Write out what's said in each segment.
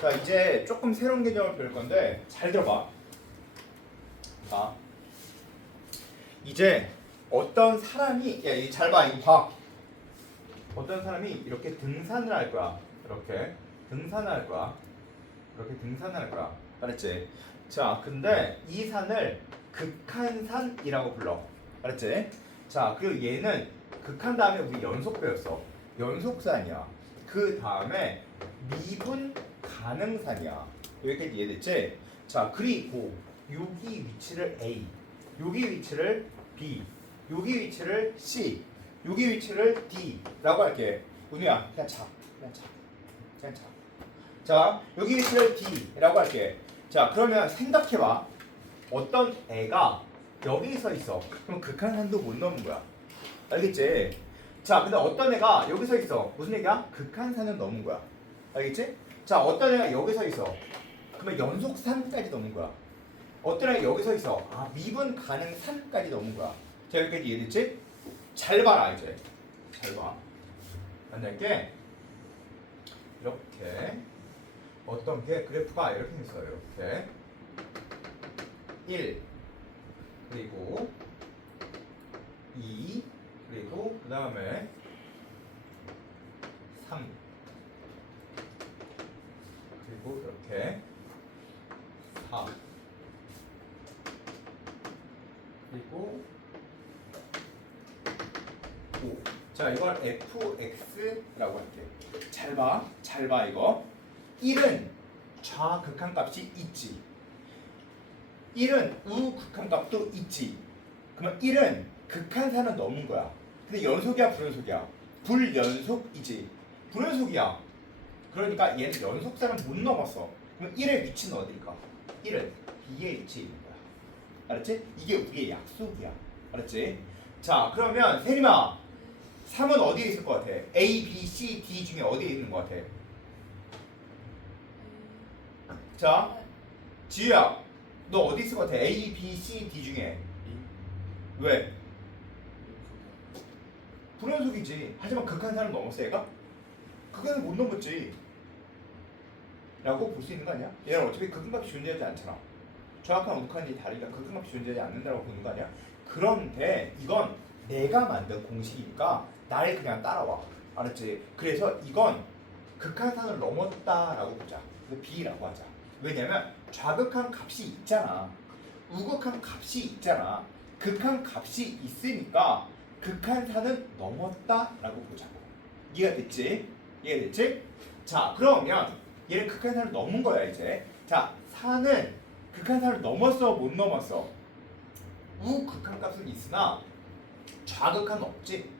자 이제 조금 새로운 개념을 배울 건데 잘 들어봐. 자 이제 어떤 사람이 이거 봐. 어떤 사람이 이렇게 등산을 할 거야. 이렇게 등산을 할 거야. 이렇게 등산을 할 거야. 알았지? 자 근데 이 산을 극한산이라고 불러. 알았지? 자 그리고 얘는 극한 다음에 우리 연속 배웠어. 연속산이야. 그 다음에 미분 가능산이야. 여기까지 이해됐지? 자 그리고 여기 위치를 A, 여기 위치를 B, 여기 위치를 C, 여기 위치를 D라고 할게. 은우야 그냥 자, 그냥 자, 그냥 자. 자 여기 위치를 D라고 할게. 자 그러면 생각해봐. 어떤 애가 여기 서 있어. 그럼 극한산도 못 넘는 거야. 알겠지? 자, 근데 어떤 애가 여기 서 있어. 무슨 얘기야? 극한산은 넘은 거야. 알겠지? 자, 어떤 애가 여기 서 있어. 그러면 연속산까지 넘은 거야. 어떤 애가 여기 서 있어. 아, 미분 가능 산까지 넘은 거야. 자, 여기까지 이해됐지? 잘 봐라, 이제. 잘 봐. 만약에 이렇게 어떤 게 그래프가 이렇게 있어요. 이렇게 1 그리고 2 그리고 그 다음에 3 그리고 이렇게 4 그리고 5. 자, 이걸 fx라고 할게. 잘 봐. 잘 봐, 이거. 1은 좌극한 값이 있지. 1은 우극한 값도 있지. 그러면 1은 극한산은 넘은 거야. 근데 연속이야, 불연속이야? 불연속이지. 불연속이야. 그러니까 얘는 연속산은 못 넘었어. 그럼 1의 위치는 어딜까? 1은 B의 위치에 있는 거야. 알았지? 이게 우리의 약속이야. 알았지? 자, 그러면 세림아, 3은 어디에 있을 것 같아? A, B, C, D 중에 어디에 있는 것 같아? 자, 지우야, 너 어디 있을 것 같아? A, B, C, D 중에 왜? 불연속이지. 하지만 극한산을 넘었어, 얘가? 극한을 못 넘었지. 라고 볼 수 있는 거 아니야? 얘는 어차피 극한값이 존재하지 않잖아. 정확한 우극한이 다르니까 극한값이 존재하지 않는다고 보는 거 아니야? 그런데 이건 내가 만든 공식이니까 날 그냥 따라와. 알았지? 그래서 이건 극한산을 넘었다라고 보자. 그래서 B라고 하자. 왜냐면 좌극한 값이 있잖아. 우극한 값이 있잖아. 극한 값이 있으니까 극한산은 넘었다라고 보자고. 이해가 됐지? 이해가 됐지? 자, 그러면 얘는 극한산을 넘은 거야 이제. 자, 산은 극한산을 넘었어, 못 넘었어? 우 극한 값은 있으나 좌극한 없지.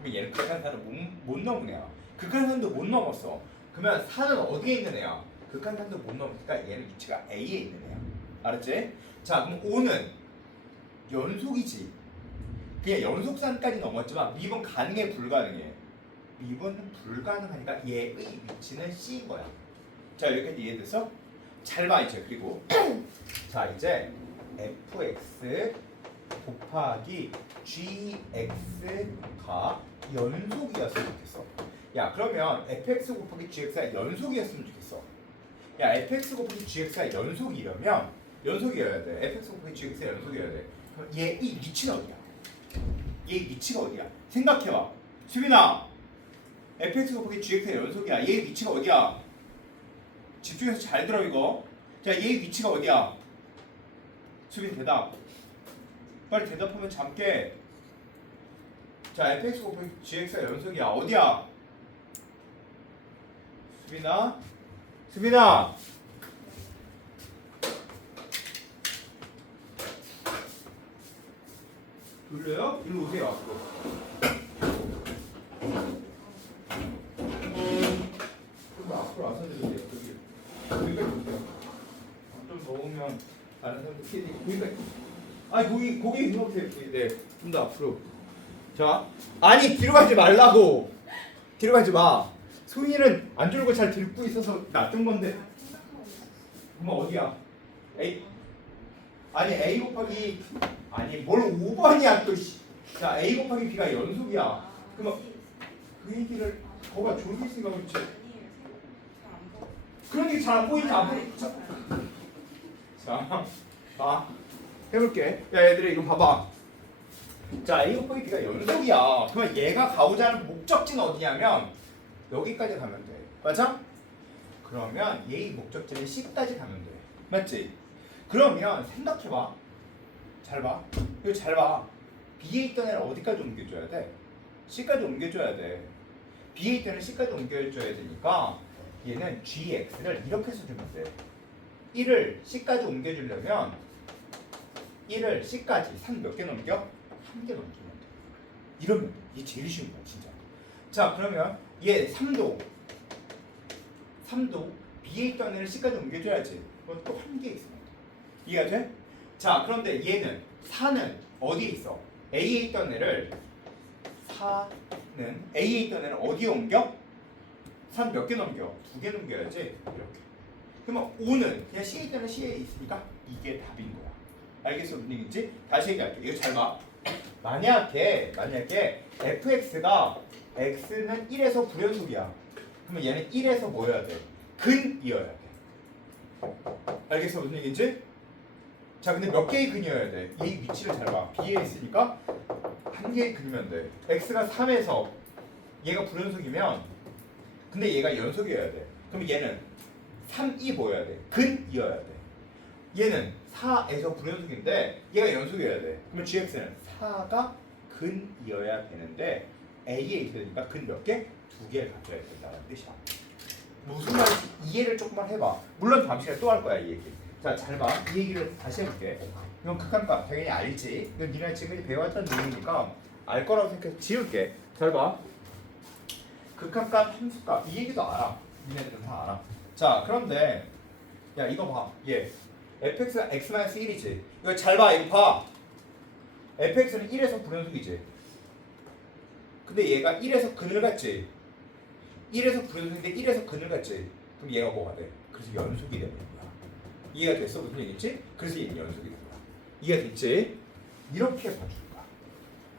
그럼 얘는 극한산을 못, 못 애야. 극한산도 못 넘었어. 그러면 산은 어디에 있는 애야? 극한산도 못 넘으니까 얘는 위치가 A에 있는 애야. 알았지? 자, 그럼 O는 연속이지. 그냥 연속산까지 넘었지만 미분 가능해 불가능해. 미분은 불가능하니까 얘의 위치는 C인 거야. 자 여기까지 이해됐어? 잘 봐 이제 그리고 자 이제 fx 곱하기 gx가 연속이었으면 좋겠어. 야 그러면 fx 곱하기 gx가 연속이었으면 좋겠어. 야 fx 곱하기 gx가 연속이려면 연속이어야 돼. fx 곱하기 gx가 연속이어야 돼. 그럼 얘 이 위치는 어디야? 얘 위치가 어디야? 생각해봐. 수빈아, fx 곱하기 gx가 연속이야. 얘 위치가 어디야? 집중해서 잘 들어 이거. 자, 얘 위치가 어디야? 수빈 대답. 빨리 대답하면 잠 깨. 자, fx 곱하기 gx가 연속이야. 어디야? 수빈아, 수빈아. 돌려요? 일로 오세요. 좀 앞으로 와서 드세요. 여기 여기까지 오세요. 좀 더우면 사람들 피해 거기까지. 아니 거기 거기 이렇게 네. 좀더 앞으로. 자, 아니 뒤로 가지 말라고. 뒤로 가지 마. 소희는 안 졸고 잘 들고 있어서 놔둔 건데. 그럼 어디야? A 아니 A 곱하기 아니 뭘 5번이야 또 씨. 자 A 곱하기 B가 연속이야. 그러면 그 얘기를 거가 졸고 있으니까 그렇지. 그런 게 잘 안 보이지 안 보이. 자, 자, 봐. 해볼게. 야 얘들아 이거 봐봐. 자 A B가 연속이야. 그러면 얘가 가고자 하는 목적지는 어디냐면 여기까지 가면 돼. 맞아? 그러면 얘의 목적지는 C까지 가면 돼. 맞지? 그러면 생각해봐. 잘 봐. 이거 잘 봐. B에 있던 애를 어디까지 옮겨줘야 돼? C까지 옮겨줘야 돼. B에 있던 애를 C까지 옮겨줘야 되니까 얘는 GX를 이렇게 써주면 돼. 1을 C까지 옮겨주려면 1을 C까지 3몇개 넘겨? 한 개 넘기면 돼. 이러면 돼. 이게 제일 쉬운 거야 진짜. 자 그러면 얘 3도 3도 B에 있던 애를 C까지 옮겨줘야지. 그럼 또 한 개 있으면 돼. 이해가 돼? 자 그런데 얘는 4는 어디에 있어? A에 있던 애를 4는 A에 있던 애를 어디에 옮겨? 3몇개 넘겨? 두 개 넘겨야지 이렇게 그러면 5는 그냥 C에 애 C에 있으니까 이게 답인 거야 알겠어 무슨 얘기인지? 다시 얘기할게 이거 잘 봐 만약에 만약에 fx가 x는 1에서 불연속이야 그러면 얘는 1에서 뭐여야 돼? 근이어야 돼 알겠어 무슨 얘기인지? 자 근데 몇 개의 근이어야 돼? 이 위치를 잘 봐. B에 있으니까 한 개의 근이면 돼. X가 3에서 얘가 불연속이면 근데 얘가 연속이어야 돼. 그럼 얘는 3이 뭐여야 돼? 근이어야 돼. 얘는 4에서 불연속인데 얘가 연속이어야 돼. 그러면 GX는 4가 근이어야 되는데 A에 있으니까 근 몇 개? 두 개를 가져야 된다는 뜻이야. 무슨 말인지 이해를 조금만 해봐. 물론 다음 시간에 또 할 거야 이 얘기. 자, 잘 봐. 이 얘기를 다시 해볼게. 이건 극한값 당연히 알지. 이건 니네 지금까지 배워왔던 얘기니까 알 거라고 생각해서 지울게. 잘 봐. 극한값, 함수값 이 얘기도 알아. 니네들은 다 알아. 자, 그런데 야 이거 봐. 얘 fx가 x-1이지. 이거 잘 봐. 이거 봐. fx는 1에서 불연속이지. 근데 얘가 1에서 근을 갖지. 1에서 불연속인데 1에서 근을 갖지. 그럼 얘가 뭐가 돼? 그래서 연속이 되는 거야. 이해가 됐어 무슨 얘기지? 그래서 얘는 연속이 된 거야. 이해가 됐지? 이렇게 봐줄 거야.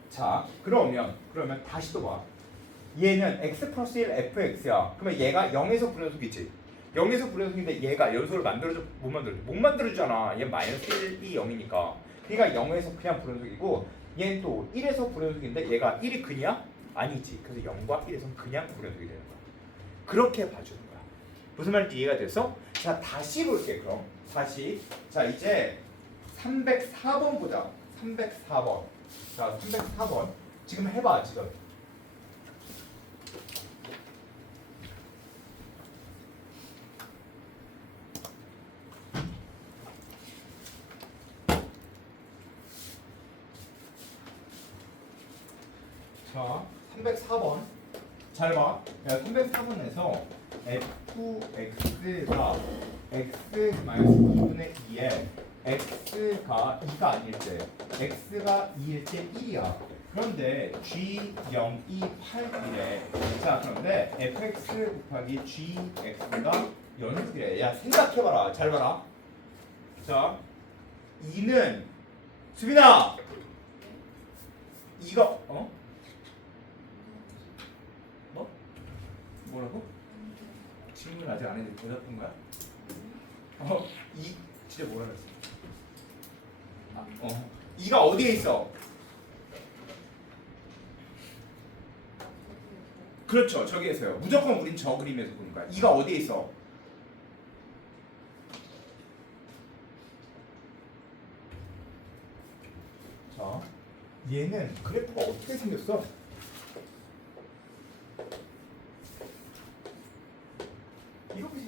자, 그러면 그러면 다시 또 봐. 얘는 x 플러스 1 fx야. 그러면 얘가 0에서 불연속이지. 0에서 불연속인데 얘가 연속을 만들어줘 못 만들어줘 못 만들어주잖아. 얘 마이너스 1이 0이니까. 그러니까 0에서 그냥 불연속이고 얘는 또 1에서 불연속인데 얘가 1이 근이야? 아니지. 그래서 0과 1에서는 그냥 불연속이 되는 거야. 그렇게 봐주는 거야. 무슨 말인지 이해가 됐어? 자 다시 볼게 그럼 다시 자 이제 304번 보자 304번 자 304번 지금 해봐 지금 자 304번 잘 봐. 야, 304번에서 fx가 x 마이너스 2분의 2에 x가 2가 아닐 때 x가 2일 때 1이야. 그런데 g0, 2, 8, 1에 자 그런데 fx 곱하기 gx가 연속이래. 야 생각해봐라. 잘 봐라. 자 2는 수빈아 이거 어? 뭐라고? 질문 아직 안 했는데 대답한 거야? 어, 이 진짜 뭐라 그랬어? 아, 어, 이가 어디에 있어? 그렇죠, 저기에서요. 무조건 우린 저 그림에서 보는 거야. 이가 어디에 있어? 자, 얘는 그래프가 어떻게 생겼어?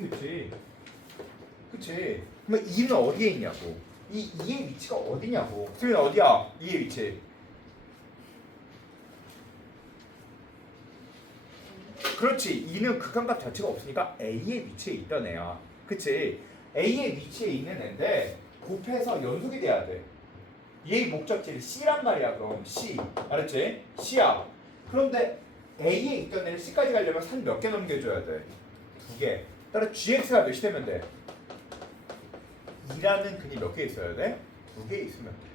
생겼지. 그치? 그러면 2는 어디에 있냐고. 이 2의 위치가 어디냐고. 수빈 어디야? 2의 위치. 그렇지. 2는 극한값 자체가 없으니까 A의 위치에 있던 애야. 그치? A의 위치에 있는 애인데 곱해서 연속이 돼야 돼. 얘의 목적지를 C란 말이야. 그럼 C. 알았지? C야. 그런데 A에 있던 애를 C까지 가려면 산 몇 개 넘겨줘야 돼? 두 개. 따라 GX가 몇이 되면 돼? 2라는 근이 몇 개 있어야 돼? 두 개 있으면 돼.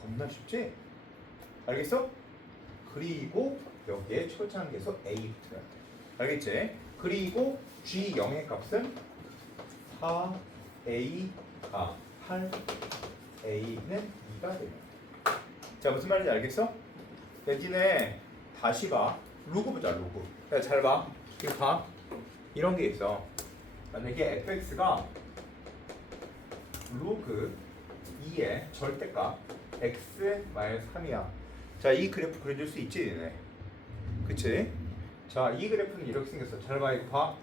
겁나 쉽지? 알겠어? 그리고 여기에 철창계에서 A 붙으면 돼. 알겠지? 그리고 G0의 값은 4 A 아 8 A는 2가 돼요. 자 무슨 말인지 알겠어? 여기네 다시 봐. 로그 보자 로그. 야, 잘 봐. 이거 봐. 이런 게 있어. 만약에 fx가 로그 2의 절대값 x 3이야. 자, 이 그래프 그려줄 수 있지, 얘네. 그치? 자, 이 그래프는 이렇게 생겼어. 잘 봐, 이거 봐.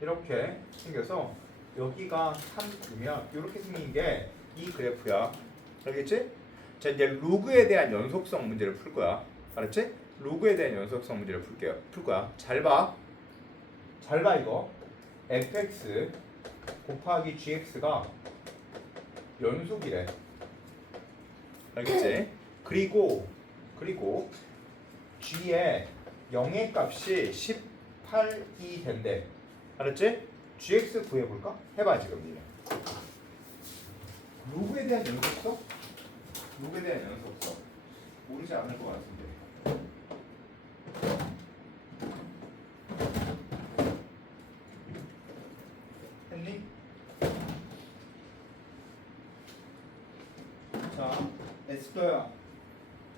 이렇게 생겨서 여기가 3이면 이렇게 생긴 게 이 그래프야. 알겠지? 자, 이제 로그에 대한 연속성 문제를 풀 거야. 알았지? 로그에 대한 연속성 문제를 풀게요. 풀 거야. 잘 봐. 잘 봐, 이거. fx 곱하기 gx가 연속이래. 알겠지? 그리고 그리고 g의 0의 값이 18이 된대. 알았지? gx 구해 볼까? 해봐 지금 니네. 로그에 대한 연속성? 로그에 대한 연속성 모르지 않을 것 같은데. 했니? 자, 에스더야.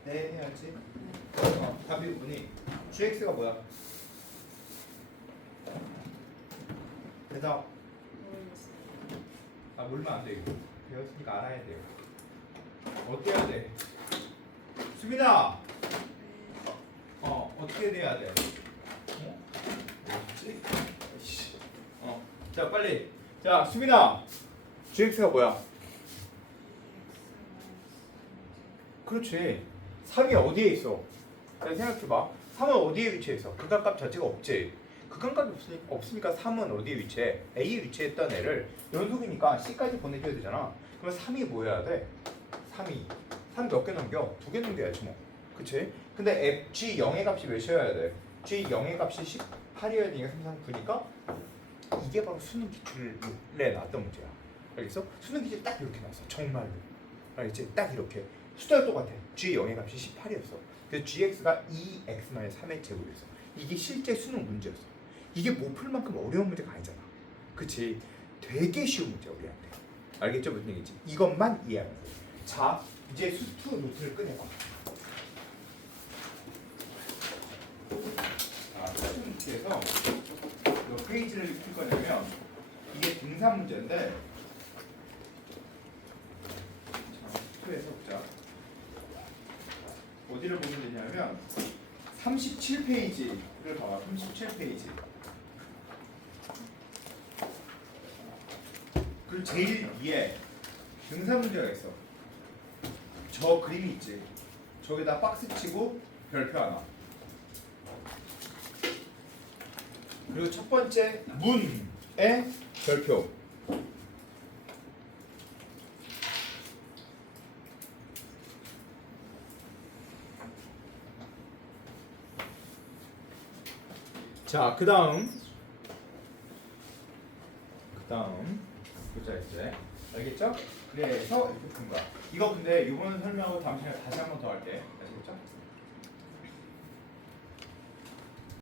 네 해야지. 어, 답이 뭐니? GX가 뭐야? 대답. 아 몰면 안 돼. 배웠으니까 알아야 돼요. 어떻게 해야 돼? 수빈아. 어 어떻게 돼야 돼? 어. 자 빨리. 자 수빈아. GX가 뭐야? 그렇지. 3이 어디에 있어? 자, 생각해봐. 3은 어디에 위치해 있어? 극한값 자체가 없지. 극한값이 없으니, 없으니까 3은 어디에 위치해? A에 위치했던 애를 연속이니까 C까지 보내줘야 되잖아. 그럼 3이 뭐여야 돼? 3이. 3 몇 개 넘겨? 두 개 넘겨야지 뭐. 그치? 근데 F, G 0의 값이 몇이어야 돼? G 0의 값이 18이어야 되니까 3, 3, 9니까 이게 바로 수능 기출에 나왔던 문제야. 알겠어? 수능 기출 딱 이렇게 나왔어. 정말로. 알겠지? 딱 이렇게. 숫자가 똑같아. G 0의 값이 18이었어. 그래서 GX가 2X 3의 제곱이었어. 이게 실제 수능 문제였어. 이게 못 풀 만큼 어려운 문제가 아니잖아. 그치? 되게 쉬운 문제 우리한테. 알겠죠? 무슨 얘기인지. 이것만 이해하면 돼. 자, 이제 수투 노트를 꺼내봐. 자, 수투 노트에서 몇 페이지를 풀 거냐면 이게 등산 문제인데 자, 수투에서 보자. 어디를 보면 되냐면 37페이지를 봐봐. 37페이지. 그리고 제일 위에 등산 문제가 있어. 저 그림이 있지. 저기다 박스 치고 별표 하나. 그리고 첫 번째 문에 별표. 자, 그 다음. 그 다음. 보자, 이제. 알겠죠? 그래서 이렇게 푼 거야. 이거 근데 이번 설명하고 다음 시간에 다시 한 번 더 할게. 아시겠죠?